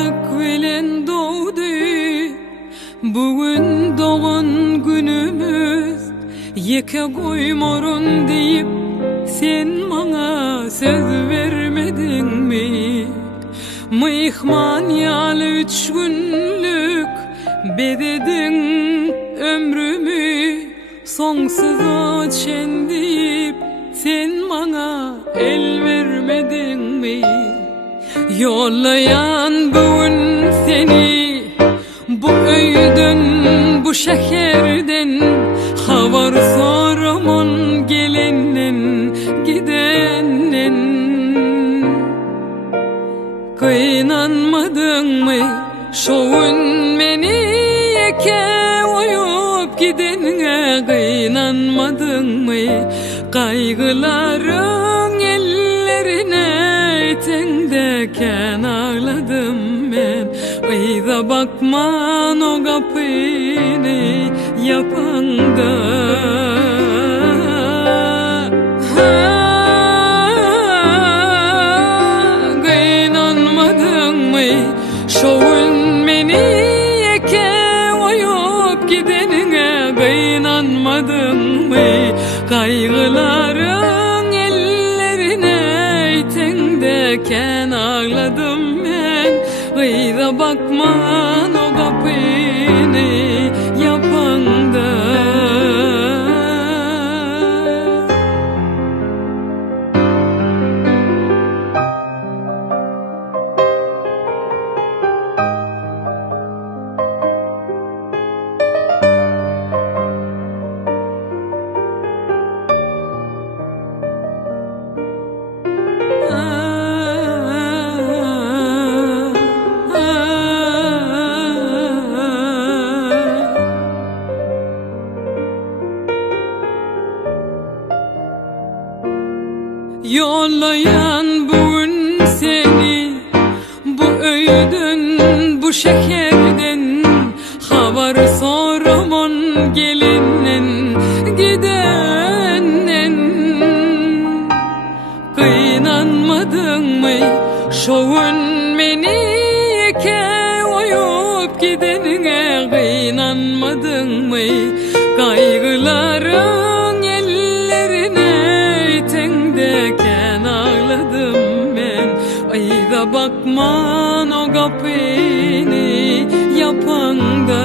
Azlık bilen doğdu bugün doğan günümüz. Yeke koymorun deyip sen bana söz vermedin mi? Mihman yalı 3 günlük bededin ömrümü. Sonsuz çen deyip sen bana el vermedin mi? Yollayan bugün seni bu öyden, bu şehirden, haber soramon gelenden gidenden. Kıynanmadın mı şoğun beni yeke oyup gidene? Kıynanmadın mı kaygıların ellerine itendeken? Ağladım ben ayda bakman o kapını yapanda. Kıynanmadın mı şoğun beni yeke oyup gidenine? Kıynanmadın mı kaygıların ellerine itendeken? Ağladım ben ayda bakman o kapını yapanda. Yollayan bugün seni bu öyden, bu şehirden, haber soramon gelenden gidenden. Kıynanmadın mı şoğun beni yeke oyup gidenine? Kıynanmadın mı kaygıların ellerine itendeken? Ağladım ben ayda bakman o kapını yapanda.